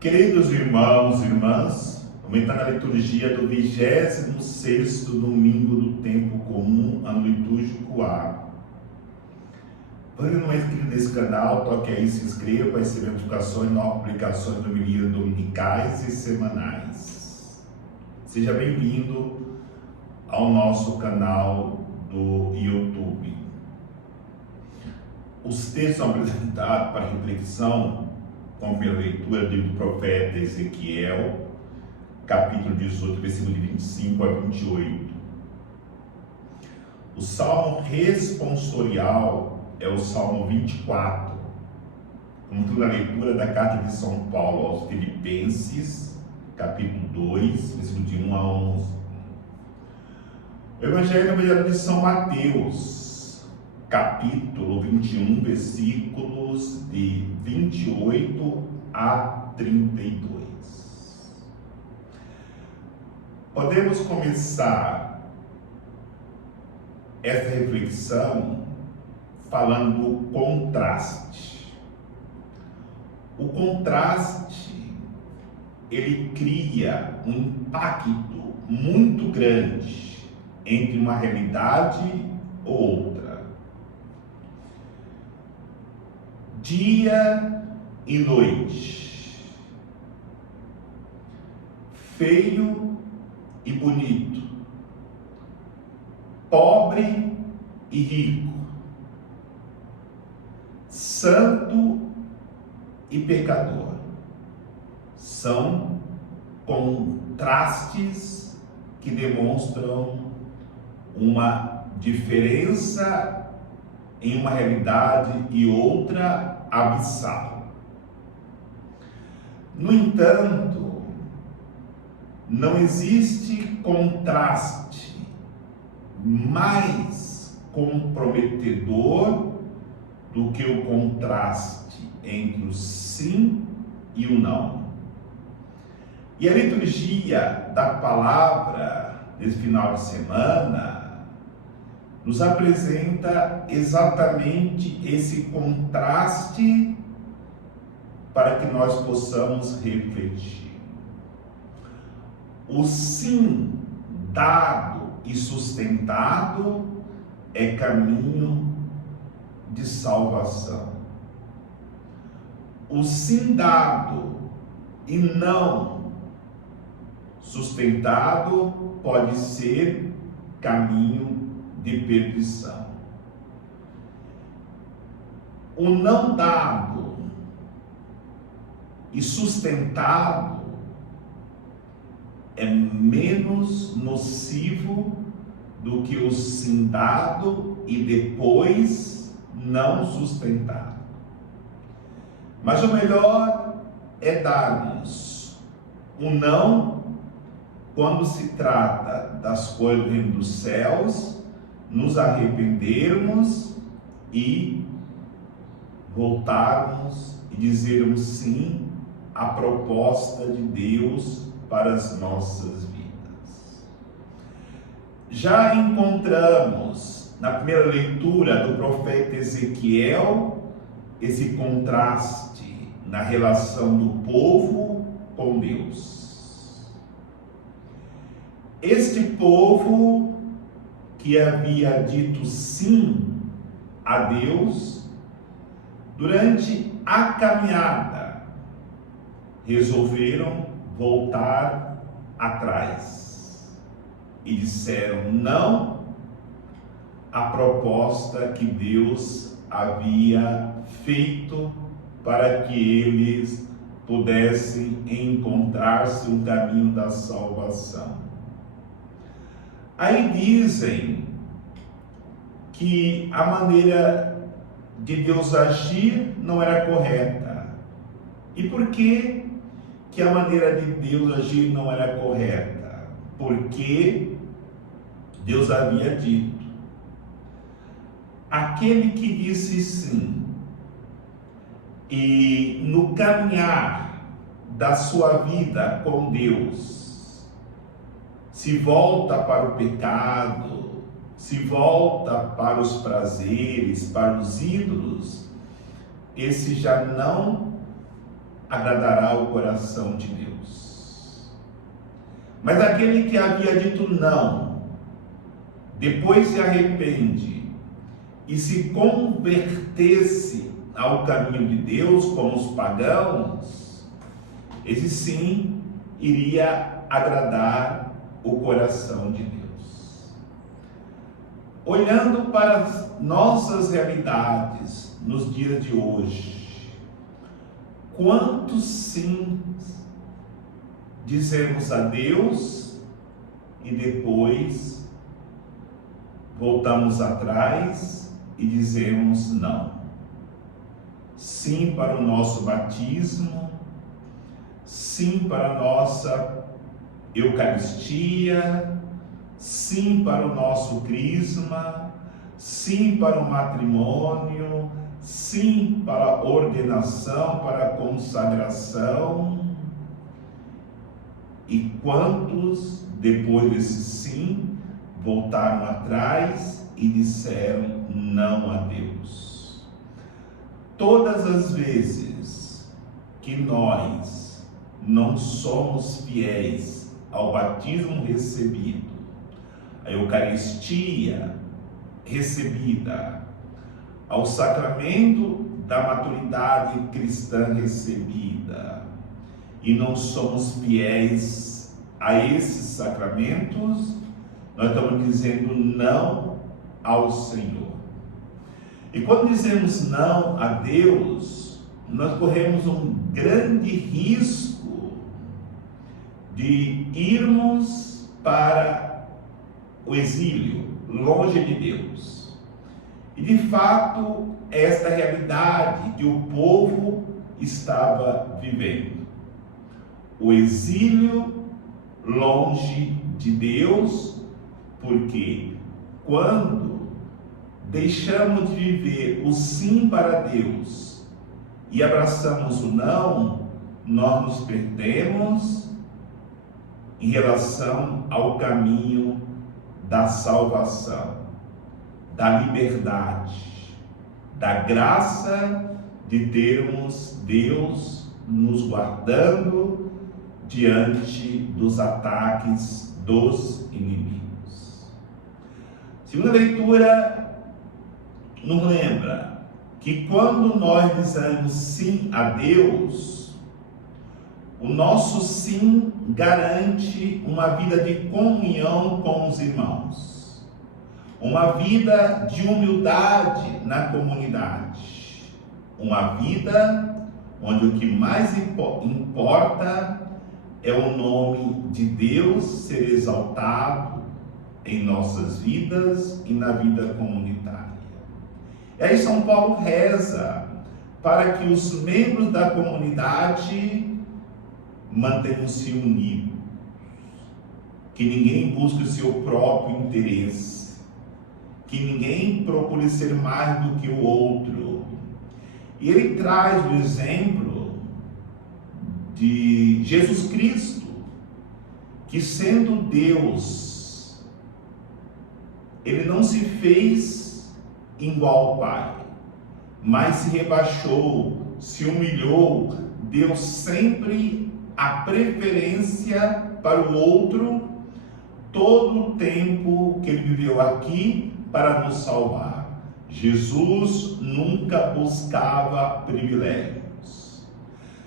Queridos irmãos e irmãs, aumentando a liturgia do 26º domingo do tempo comum, ano litúrgico A. Para quem não é inscrito nesse canal, toque aí, se inscreva para receber notificações de novas publicações do homilias dominicais e semanais. Seja bem-vindo ao nosso canal do YouTube. Os textos são apresentados para reflexão com a leitura do livro do profeta Ezequiel, capítulo 18, versículo de 25 a 28. O salmo responsorial é o salmo 24, como a leitura da carta de São Paulo aos Filipenses, capítulo 2, versículo de 1 a 11. O Evangelho de São Mateus, capítulo 21, versículos de 28 a 32. Podemos começar essa reflexão falando do contraste. O contraste, ele cria um impacto muito grande entre uma realidade ou outra. Dia e noite, feio e bonito, pobre e rico, santo e pecador, são contrastes que demonstram uma diferença em uma realidade e outra abissal. No entanto, não existe contraste mais comprometedor do que o contraste entre o sim e o não. E a liturgia da palavra desse final de semana nos apresenta exatamente esse contraste para que nós possamos refletir. O sim dado e sustentado é caminho de salvação. O sim dado e não sustentado pode ser caminho de perdição. O não dado e sustentado é menos nocivo do que o sim dado e depois não sustentado. Mas o melhor é darmos o não quando se trata das coisas do reino dos céus, nos arrependermos e voltarmos e dizermos sim à proposta de Deus para as nossas vidas. Já encontramos na primeira leitura do profeta Ezequiel esse contraste na relação do povo com Deus. Este povo que havia dito sim a Deus, durante a caminhada, resolveram voltar atrás e disseram não à proposta que Deus havia feito para que eles pudessem encontrar-se um caminho da salvação. Aí dizem que a maneira de Deus agir não era correta. E por que a maneira de Deus agir não era correta? Porque Deus havia dito: aquele que disse sim e no caminhar da sua vida com Deus se volta para o pecado, se volta para os prazeres, para os ídolos, esse já não agradará o coração de Deus. Mas aquele que havia dito não, depois se arrepende e se convertesse ao caminho de Deus, como os pagãos, esse sim iria agradar o coração de Deus. Olhando para as nossas realidades nos dias de hoje, quantos sim dizemos a Deus e depois voltamos atrás e dizemos não? Sim para o nosso batismo, sim para a nossa Eucaristia, sim para o nosso crisma, sim para o matrimônio, sim para a ordenação, para a consagração. E quantos, depois desse sim, voltaram atrás e disseram não a Deus? Todas as vezes que nós não somos fiéis ao batismo recebido, à Eucaristia recebida, ao sacramento da maturidade cristã recebida, e não somos fiéis a esses sacramentos, nós estamos dizendo não ao Senhor. E quando dizemos não a Deus, nós corremos um grande risco de irmos para o exílio, longe de Deus. E de fato, esta realidade que o povo estava vivendo. O exílio longe de Deus, porque quando deixamos de viver o sim para Deus e abraçamos o não, nós nos perdemos em relação ao caminho da salvação, da liberdade, da graça de termos Deus nos guardando diante dos ataques dos inimigos. Segunda leitura nos lembra que quando nós dizemos sim a Deus, o nosso sim garante uma vida de comunhão com os irmãos, uma vida de humildade na comunidade, uma vida onde o que mais importa é o nome de Deus ser exaltado em nossas vidas e na vida comunitária. E aí São Paulo reza para que os membros da comunidade mantenham-se unidos, que ninguém busque o seu próprio interesse, que ninguém procure ser mais do que o outro. E ele traz o exemplo de Jesus Cristo, que sendo Deus, ele não se fez igual ao Pai, mas se rebaixou, se humilhou, deu sempre a preferência para o outro, todo o tempo que ele viveu aqui para nos salvar. Jesus nunca buscava privilégios.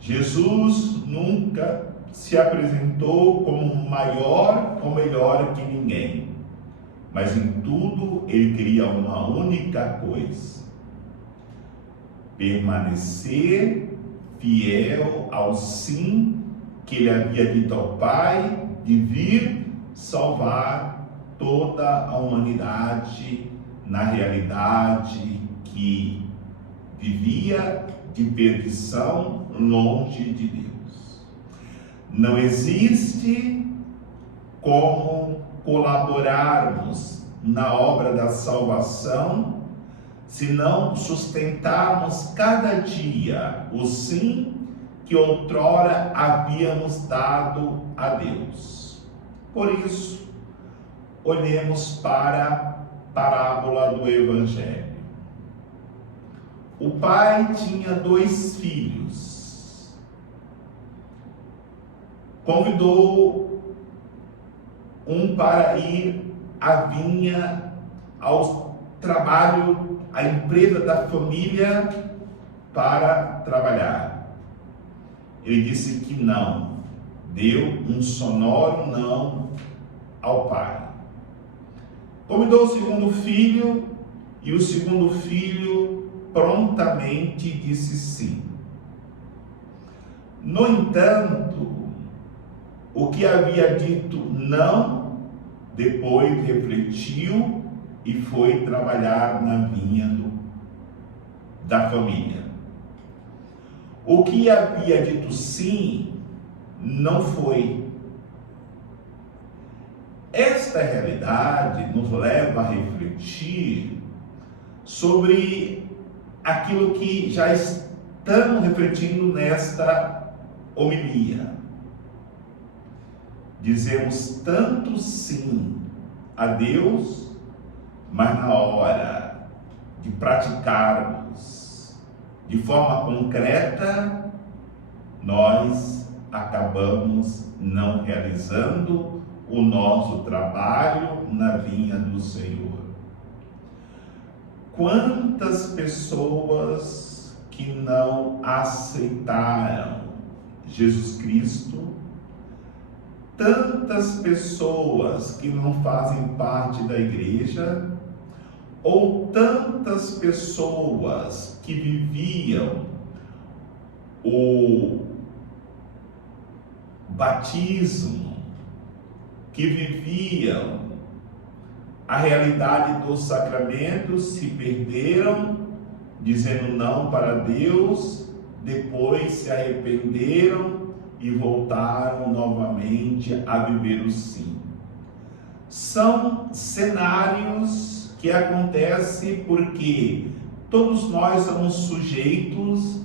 Jesus nunca se apresentou como maior ou melhor que ninguém. Mas em tudo ele queria uma única coisa: permanecer fiel ao sim que ele havia dito ao Pai, de vir salvar toda a humanidade na realidade que vivia de perdição longe de Deus. Não existe como colaborarmos na obra da salvação se não sustentarmos cada dia o sim que outrora havíamos dado a Deus. Por isso, olhemos para a parábola do Evangelho. O pai tinha 2 filhos. convidou um para ir à vinha, ao trabalho, à empresa da família para trabalhar. Ele disse que não, deu um sonoro não ao pai. Convidou o segundo filho e o segundo filho prontamente disse sim. No entanto, o que havia dito não, depois refletiu e foi trabalhar na vinha da família. O que havia dito sim, não foi. Esta realidade nos leva a refletir sobre aquilo que já estamos refletindo nesta homilia. Dizemos tanto sim a Deus, mas na hora de praticarmos de forma concreta, nós acabamos não realizando o nosso trabalho na vinha do Senhor. Quantas pessoas que não aceitaram Jesus Cristo, tantas pessoas que não fazem parte da igreja, ou tantas pessoas que viviam o batismo, que viviam a realidade dos sacramentos, se perderam, dizendo não para Deus, depois se arrependeram e voltaram novamente a viver o sim. São cenários que acontecem porque todos nós somos sujeitos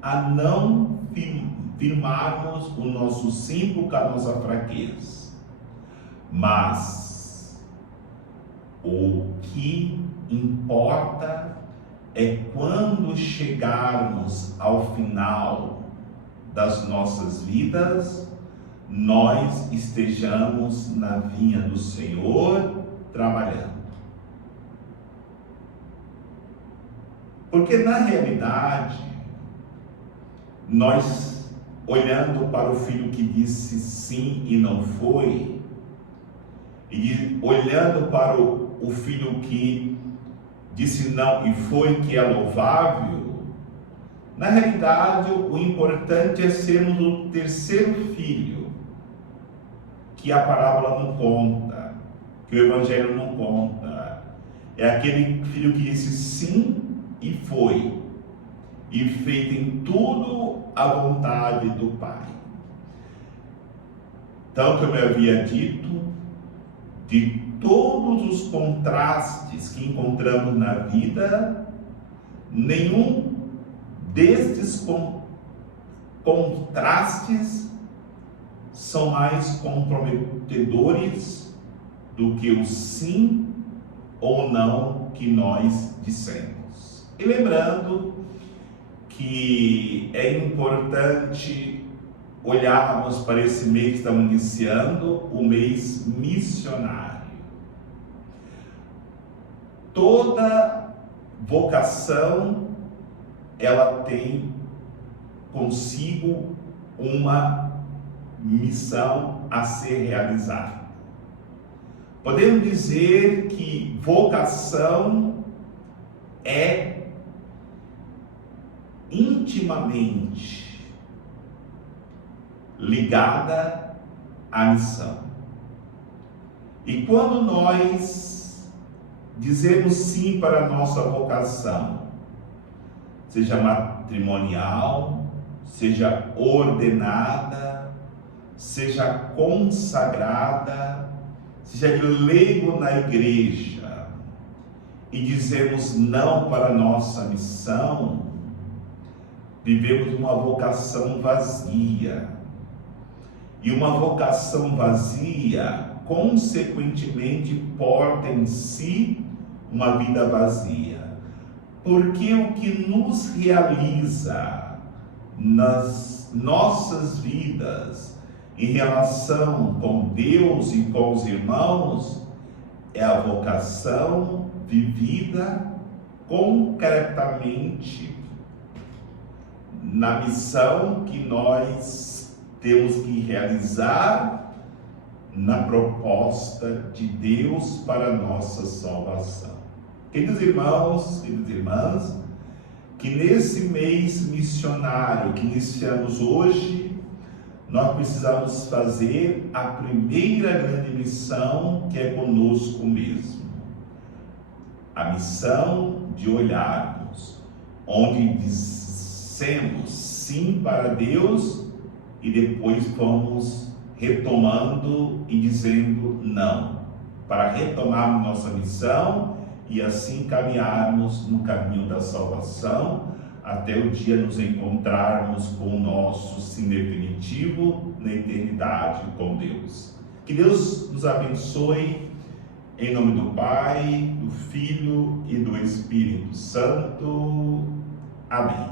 a não firmarmos o nosso sim por causa da nossa fraqueza. Mas o que importa é quando chegarmos ao final das nossas vidas, nós estejamos na vinha do Senhor trabalhando. Porque na realidade, nós olhando para o filho que disse sim e não foi, e olhando para o filho que disse não e foi, que é louvável, na realidade o importante é sermos o terceiro filho, que a parábola não conta, que o evangelho não conta. É aquele filho que disse sim e foi, e fez em tudo a vontade do Pai. Então, como eu havia dito, de todos os contrastes que encontramos na vida, nenhum destes contrastes são mais comprometedores do que o sim ou não que nós dissemos. E lembrando que é importante olharmos para esse mês que estamos iniciando, o mês missionário. Toda vocação, ela tem consigo uma missão a ser realizada. Podemos dizer que vocação é intimamente ligada à missão. E quando nós dizemos sim para a nossa vocação, seja matrimonial, seja ordenada, seja consagrada, seja de leigo na igreja, e dizemos não para a nossa missão, vivemos uma vocação vazia. E uma vocação vazia, consequentemente, porta em si uma vida vazia. Porque o que nos realiza nas nossas vidas em relação com Deus e com os irmãos é a vocação vivida concretamente na missão que nós temos que realizar na proposta de Deus para a nossa salvação. Queridos irmãos, queridas irmãs, que nesse mês missionário que iniciamos hoje, nós precisamos fazer a primeira grande missão, que é conosco mesmo. A missão de olharmos, onde dizemos sim para Deus e depois vamos retomando e dizendo não, para retomarmos nossa missão e assim caminharmos no caminho da salvação, até o dia nos encontrarmos com o nosso sim definitivo na eternidade com Deus. Que Deus nos abençoe, em nome do Pai, do Filho e do Espírito Santo. Amém.